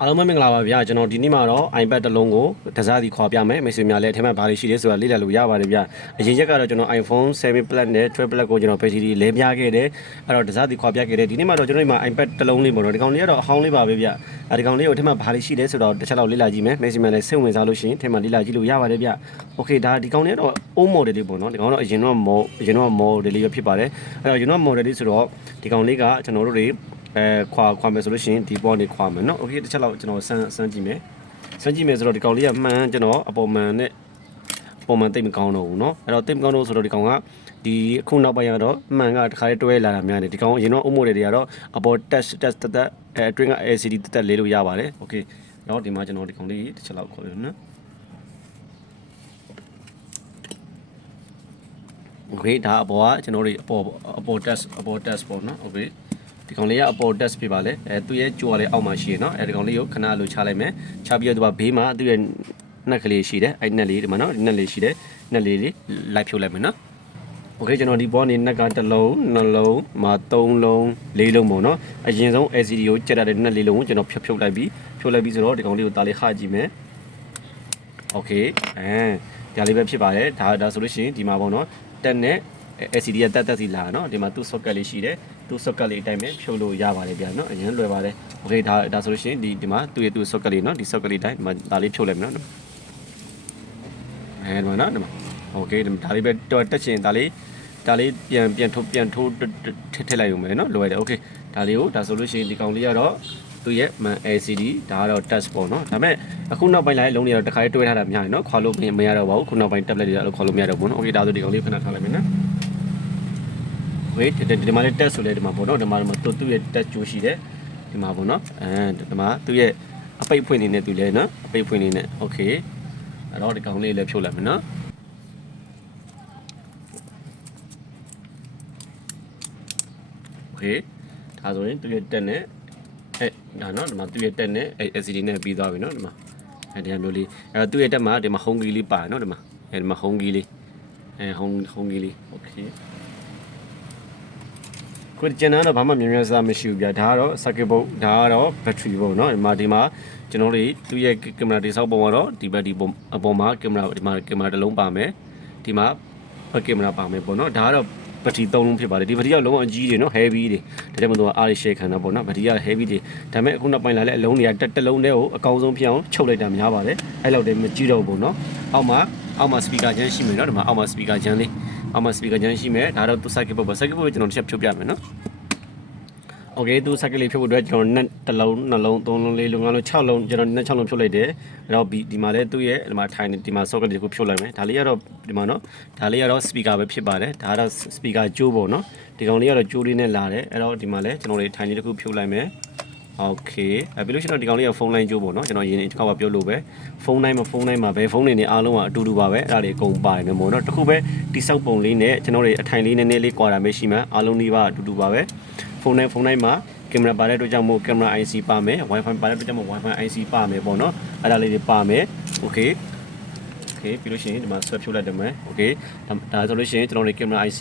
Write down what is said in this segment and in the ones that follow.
အားလုံးပဲမင်္ဂလာပါဗျာကျွန်တော်ဒီနေ့မှာတော့ iPad တစ်လုံးကိုတစားစီခွာပြမယ်မိတ်ဆွေများလည်းအထက်မှာဘာတွေရှိလဲဆိုတာလေ့လာလို့ရပါတယ်ဗျာအရင်ချက်ကတော့ကျွန်တော် iPhone 7 Plus နဲ့12 Plus ကိုကျွန်တော် battery လဲပြခဲ့တယ်အဲ့တော့တစားစီခွာပြခဲ့တယ်ဒီနေ့မှာတော့ကျွန်တော်ဒီမှာ iPad တစ်လုံးလေးပေါ့နော်ဒီကောင်လေးကတော့အဟောင်းလေးပါပဲဗျာအဲဒီကောင်လေးကိုအထက်မှာဘာတွေရှိလဲဆိုတော့တစ်ချက်လောက်လေ့လာကြည့်မယ်မိတ်ဆွေများလည်းစိတ်ဝင်စားလို့ရှိရင်အထက်မှာလေ့လာကြည့်လို့ရပါတယ်ဗျာ Okay ဒါဒီကောင်လေးကတော့ old model လေးပေါ့နော်ဒီကောင်တော့အရင်တော့ model အရင်တော့ model လေးပဲဖြစ်ပါတယ်အဲ့တော့အရင်တော့ model လေးဆိုတော့ဒီကောင်လေးကကျွန်တော်တို့တွေ အဲခွာခွာမယ်ဆိုလို့ရှိရင်ဒီပေါ်နေခွာမယ်เนาะ okay တစ်ချက်လောက်ကျွန်တော်ဆန်းဆန်းကြည့်မယ်ဆန်းကြည့်မယ်ဆိုတော့ဒီကောင်လေးကမှန်ကျွန်တော်အပေါ်မှန်နဲ့ပုံမှန်တိတ်မကောင်းတော့ဘူးเนาะအဲ့တော့တိတ်မကောင်းတော့ဆိုတော့ဒီကောင်ကဒီအခုနောက်ပိုင်းကတော့မှန်ကတခါလေးတွဲလာတာများတယ်ဒီကောင်အရင်တော့အုံမိုတွေတွေကတော့အပေါ် test test တက်တက်အဲအတွင်းက LCD တက်တက်လေးလို့ရပါတယ် okay တော့ဒီမှာကျွန်တော်ဒီကောင်လေးတစ်ချက်လောက်ခေါ်ရအောင်နော် okay ဒါအပေါ်ကကျွန်တော်တို့အပေါ်အပေါ် test အပေါ် test ပေါ့နော် okay ဒီကောင်လေးကအပေါ် test ပြပါလေအဲသူ့ရဲ့ကြိုးကလေးအောက်မှာရှိရနော်အဲဒီကောင်လေးကိုခဏလိုချလိုက်မယ်ချပြီးတော့သူကဘေးမှာသူ့ရဲ့နှက်ကလေးရှိတယ်အဲဒီနှက်လေးဒီမှာနော်ဒီနှက်လေးရှိတယ်နှက်လေးလေးလိုက်ဖြုတ်လိုက်မယ်နော် โอเคကျွန်တော်ဒီဘောနေနှက်ကတစ်လုံးနှလုံးမှာသုံးလုံးလေးလုံးပေါ့နော်အရင်ဆုံး LCD ကိုကြက်ရတဲ့နှက်လေးလုံးကိုကျွန်တော်ဖြုတ်ဖြုတ်လိုက်ပြီးဖြုတ်လိုက်ပြီးဆိုတော့ဒီကောင်လေးကိုတားလေးခကြည့်မယ်โอเคအဲဒါလေးပဲဖြစ်ပါတယ်ဒါဒါဆိုလို့ရှိရင်ဒီမှာပေါ့နော်တက်နဲ့ LCD ရဲ့တက်တက်စီလာနော်ဒီမှာသူ့ socket လေးရှိတယ် သူ့ socket လေးအတိုင်းပဲဖြုတ်လို့ရပါတယ်ဗျာနော်အရင်လွယ်ပါတယ်โอเคဒါဒါဆိုလို့ရှိရင်ဒီဒီမှာသူ့ရဲ့သူ့ socket လေးနော်ဒီ socket လေးအတိုင်းဒီမှာဒါလေးဖြုတ်လိုက်မယ်နော်အဲဒီမှာနော်ဒီမှာโอเคဒါလေးပဲတော့တက်ချင်ဒါလေးဒါလေးပြန်ပြန်ထုတ်ပြန်ထိုးထစ်ထည့်လိုက်ရုံပဲနော်လွယ်တယ်โอเคဒါလေးကိုဒါဆိုလို့ရှိရင်ဒီကောင်လေးကတော့သူ့ရဲ့ man LCD ဒါကတော့ touch ပေါ့နော်ဒါပေမဲ့အခုနောက်ပိုင်းလိုက်လုံးနေတော့တစ်ခါလေးတွဲထားတာများတယ်နော်ခွာလို့မရတော့ပါဘူးခုနောက်ပိုင်း tablet တွေတော့ခွာလို့မရတော့ဘူးနော်โอเคဒါဆိုဒီကောင်လေးခဏထားလိုက်မယ်နော် wait ဒီဒီမှာလေး test ဆိုလဲဒီမှာပေါ့နော်ဒီမှာဒီမှာသူ့ရဲ့ test ကြိုးရှိတယ်ဒီမှာပေါ့နော်အဲဒီမှာသူ့ရဲ့အပိတ်ဖွင့်နေနဲ့သူလဲနော်အပိတ်ဖွင့်နေနဲ့ okay အဲ့တော့ဒီကောင်လေးလည်းဖြုတ်လိုက်မယ်နော် okay ဒါဆိုရင်သူ့ရဲ့တက်နဲ့အဲဒါနော်ဒီမှာသူ့ရဲ့တက်နဲ့အဲ LCD နဲ့ပြီးသွားပြီနော်ဒီမှာအဲဒီဟာမျိုးလေးအဲတော့သူ့ရဲ့တက်မှာဒီမှာ home key လေးပါတယ်နော်ဒီမှာအဲဒီမှာ home key လေးအဲ home home key လေး okay ကိုကျန်တော့ဘာမှမြင်မြင်စားမရှိဘူးဗျာဒါကတော့ circuit board ဒါကတော့ battery ပေါ့နော်ဒီမှာဒီမှာကျွန်တော်တို့သူ့ရဲ့ကင်မရာတိစောက်ပုံကတော့ဒီဘက်ဒီပုံအပေါ်မှာကင်မရာဒီမှာကင်မရာတစ်လုံးပါမယ်ဒီမှာဘက်ကင်မရာပါမယ်ပေါ့နော်ဒါကတော့ ဘက်ထရီ၃လုံးဖြစ်ပါတယ်ဒီဘက်ထရီကလုံးဝအကြီးတွေနော် heavy တွေဒါကြောင့်မလို့အားရ share ခံတာပေါ့နော်ဘက်ထရီက heavy တွေဒါပေမဲ့အခုနောက်ပိုင်းလာလဲအလုံးတွေကတက်တက်လုံးတွေကိုအကောင်းဆုံးဖြစ်အောင်ချုပ်လိုက်တာများပါတယ်အဲ့လောက်တည်းမကြီးတော့ဘူးနော်အောက်မှာအောက်မှာ speaker ချမ်းရှိမယ်နော်ဒီမှာအောက်မှာ speaker ချမ်းလေးအောက်မှာ speaker ချမ်းရှိမယ်ဒါတော့သူ circuit board ပါ circuit board ကိုကျွန်တော်တစ်ချက်ဖြုတ်ပြမယ်နော် โอเคသူ circuit လေးဖြုတ်ဖို့အတွက်ကျွန်တော် net တစ်လုံးနှလုံးသုံးလုံးလေးလုံးငါးလုံး6လုံးကျွန်တော် net 6လုံးဖြုတ်လိုက်တယ်အဲ့တော့ဒီဒီမှာလည်းသူ့ရဲ့ဒီမှာထိုင်နေဒီမှာ socket လေးကိုဖြုတ်လိုက်မယ်ဒါလေးကတော့ဒီမှာနော်ဒါလေးကတော့ speaker ပဲဖြစ်ပါတယ်ဒါကတော့ speaker ကြိုးပေါ့နော်ဒီကောင်လေးကတော့ကြိုးလေးနဲ့လာတယ်အဲ့တော့ဒီမှာလည်းကျွန်တော်လေးထိုင်လေးတစ်ခုဖြုတ်လိုက်မယ်โอเคအဲပြီးလို့ရှိရင်တော့ဒီကောင်လေးကဖုန်းလိုင်းကြိုးပေါ့နော်ကျွန်တော်ရင်းတစ်ခါကပြောလို့ပဲဖုန်းတိုင်းမှာဖုန်းတိုင်းမှာပဲဖုန်းတွေနဲ့အားလုံးကအတူတူပါပဲအဲ့ဒါတွေအကုန်ပါတယ်နော်ပေါ့နော်တခုပဲတိဆောက်ပုံလေးနဲ့ကျွန်တော်တွေအထိုင်လေးနည်းနည်းလေးကွာတာပဲရှိမှအားလုံးဒီပါအတူတူပါပဲဖု န်းတိုင်းဖုန်းတိုင်းမှာကင်မရာပါတဲ့အတွက်ကြောင့်မို့ကင်မရာ IC ပါမယ် Wi-Fi ပါတဲ့အတွက်ကြောင့်မို့ Wi-Fi IC ပါမယ်ပေါ့နော်အဲ့ဒါလေးတွေပါမယ် Okay Okay ပြီးလို့ရှိရင်ဒီမှာဆွဲဖြုတ်လိုက်တယ်မယ် Okay ဒါဆိုလို့ရှိရင်ကျွန်တော်တို့ကင်မရာ IC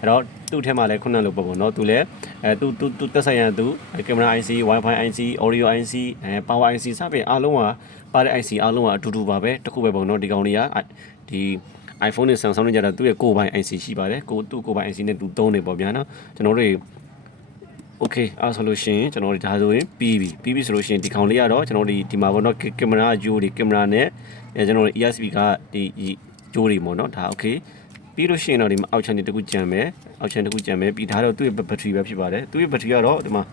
အဲ့တော့သူ့ထဲမှာလည်းခုနလိုပေါ့ပေါ့နော်သူလည်းအဲသူသူသူတက်ဆိုင်ရသူကင်မရာ IC Wi-Fi IC Audio IC အဲ Power IC စသဖြင့်အားလုံးကပါတဲ့ IC အားလုံးကအတူတူပါပဲတစ်ခုပဲပေါ့နော်ဒီကောင်တွေကဒီ iPhone နဲ့ Samsung နဲ့ကြတော့သူ့ရဲ့ကိုယ်ပိုင် IC ရှိပါတယ်ကိုသူ့ကိုယ်ပိုင် IC နဲ့သူသုံးနေပေါ့ဗျာနော်ကျွန်တော်တို့ โอเคအဲ့ဆိုလို့ရှိရင်ကျွန်တော်တို့ဒါဆိုရင်ပြီးပြီပြီးပြီဆိုလို့ရှိရင်ဒီကောင်လေးကတော့ကျွန်တော်ဒီဒီမှာပေါ့နော်ကင်မရာဂျိုးဒီကင်မရာနဲ့အဲကျွန်တော်တို့ ESP ကဒီဂျိုးတွေပေါ့နော်ဒါโอเคပြီးလို့ရှိရင်တော့ဒီမှာအောက်ချန်တစ်ခုကြံမယ်အောက်ချန်တစ်ခုကြံမယ်ပြီးဒါတော့သူ့ရဲ့ဘက်ထရီပဲဖြစ်ပါတယ်သူ့ရဲ့ဘက်ထရီကတော့ဒီမှာ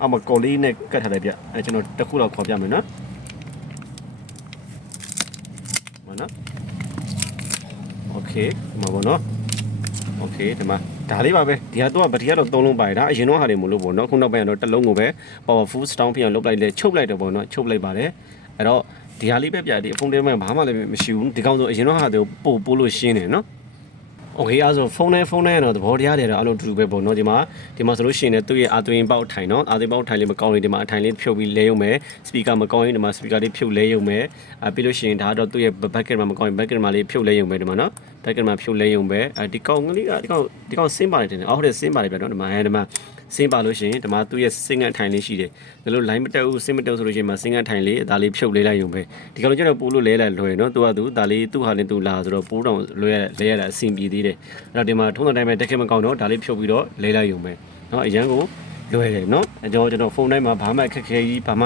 အောက်မှာကော်လေးနဲ့ကတ်ထားလိုက်ပြအဲကျွန်တော်တစ်ခုတော့ခေါ်ပြမယ်နော်မနော်โอเคဒီမှာပေါ့နော် โอเคဒီမှာဒါလေးပါပဲဒီဟာတော့ဗတိကတော့သုံးလုံးပါတယ်ဒါအရင်တော့ဟာတွေမလို့ပေါ့နော်ခုနောက်ပိုင်းကတော့တစ်လုံးကိုပဲ powerful stone ပြန်လုပ်လိုက်လေချုပ်လိုက်တယ်ပေါ့နော်ချုပ်လိုက်ပါတယ်အဲ့တော့ဒီဟာလေးပဲပြဒီအဖုန်းထဲမှာဘာမှလည်းမရှိဘူးဒီကောင်ဆိုအရင်တော့ဟာတွေပို့ပို့လို့ရှင်းတယ်နော် โอเคအဲဆိုဖုန်းနဲ့ဖုန်းနဲ့တော့သဘောတရားတွေတော့အလုံးတူတူပဲပေါ့နော်ဒီမှာဒီမှာဆိုလို့ရှိရင်လည်းသူ့ရဲ့အာသွင်းပေါက်ထိုင်နော်အာသွင်းပေါက်ထိုင်လေးမကောင်းရင်ဒီမှာအထိုင်လေးဖြုတ်ပြီးလဲရုံပဲစပီကာမကောင်းရင်ဒီမှာစပီကာလေးဖြုတ်လဲရုံပဲအဲပြီးလို့ရှိရင်ဒါတော့သူ့ရဲ့ background မှာမကောင်းရင် background မှာလေးဖြုတ်လဲရုံပဲဒီမှာနော် background မှာဖြုတ်လဲရုံပဲအဲဒီကောင်ကလေးကဒီကောင်ဒီကောင်ဆင်းပါတယ်တင်တယ်အော်ဟုတ်တယ်ဆင်းပါတယ်ဗျာနော်ဒီမှာအဲဒီမှာ စင်းပါလို့ရှိရင်ဒီမှာသူ့ရဲ့စင်ကန်ထိုင်လေးရှိတယ်ဒါလို့ line မတက်ဘူးစင်းမတက်ဘူးဆိုလို့ရှိရင်မှာစင်ကန်ထိုင်လေးဒါလေးဖြုတ်လေးလိုက်ရုံပဲဒီကောင်ကျတော့ပို့လို့လဲလိုက်လွယ်နော်သူကသူဒါလေးသူ့ဟာနဲ့သူလာဆိုတော့ပိုးတောင်လွယ်ရလဲရတာအဆင်ပြေသေးတယ်အဲ့တော့ဒီမှာထုံးတဲ့တိုင်းပဲတက်ခဲ့မကောင်းတော့ဒါလေးဖြုတ်ပြီးတော့လဲလိုက်ရုံပဲနော်အရန်ကိုလွယ်တယ်နော်အကျွန်တော်ကျွန်တော်ဖုန်းတိုင်းမှာဘာမှအခက်ခဲကြီးဘာမှ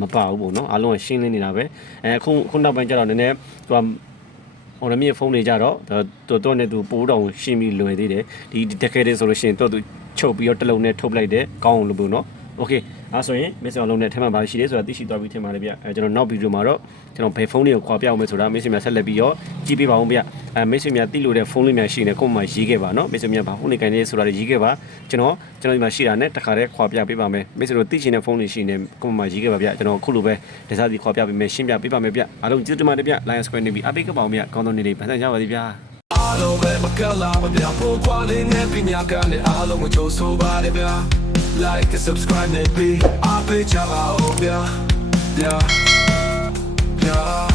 မပါဘူးပေါ့နော်အားလုံးကရှင်းလင်းနေတာပဲအဲအခုခုနောက်ပိုင်းကျတော့နည်းနည်းသူကဟိုရမြေဖုန်းတွေကြတော့တော်တော်နဲ့သူပိုးတောင်ရှင်းပြီးလွယ်သေးတယ်ဒီတက်ခဲတယ်ဆိုလို့ရှိရင်တော့သူ ချုပ်ပြီးတော့တစ်လုံးနဲ့ထုတ်ပလိုက်တယ်ကောင်းအောင်လို့ပေါ့နော်โอเคအဲဆိုရင်မစ်ဆအောင်လုံးနဲ့ထဲမှာပါရှိတယ်ဆိုတာသိရှိသွားပြီထင်ပါတယ်ဗျအဲကျွန်တော်နောက်ဗီဒီယိုမှာတော့ကျွန်တော်ဘယ်ဖုန်းတွေကိုခွာပြအောင်မယ်ဆိုတာမစ်ဆများဆက်လက်ပြီးတော့ကြည့်ပေးပါဦးဗျအဲမစ်ဆများတိလို့တဲ့ဖုန်းလေးများရှိနေကို့မှာရေးခဲ့ပါနော်မစ်ဆများဘာဖုန်းတွေကန်နေဆိုတာရေးခဲ့ပါကျွန်တော်ကျွန်တော်ဒီမှာရှိတာနဲ့တခါတည်းခွာပြပေးပါမယ်မစ်ဆတို့သိချင်တဲ့ဖုန်းတွေရှိနေကို့မှာရေးခဲ့ပါဗျကျွန်တော်ခုလိုပဲဒီစားစီခွာပြပေးမယ်ရှင်းပြပေးပါမယ်ဗျအားလုံးကျေးဇူးတင်ပါတယ်ဗျ Lion Square နေပြီးအပိတ်ကပောင်ဗျကောင်းသောနေ့လေးပန်းစံကြပါစေဗျာ အား လုံးပဲမကလာမပြဖို့ခွာလေးနဲ့ပညာကနဲ့အားလုံးကိုကြိုးဆိုပါတယ်ဗျာ Like and subscribe နဲ့ be အပေးချပါဦးဗျာ Yeah Yeah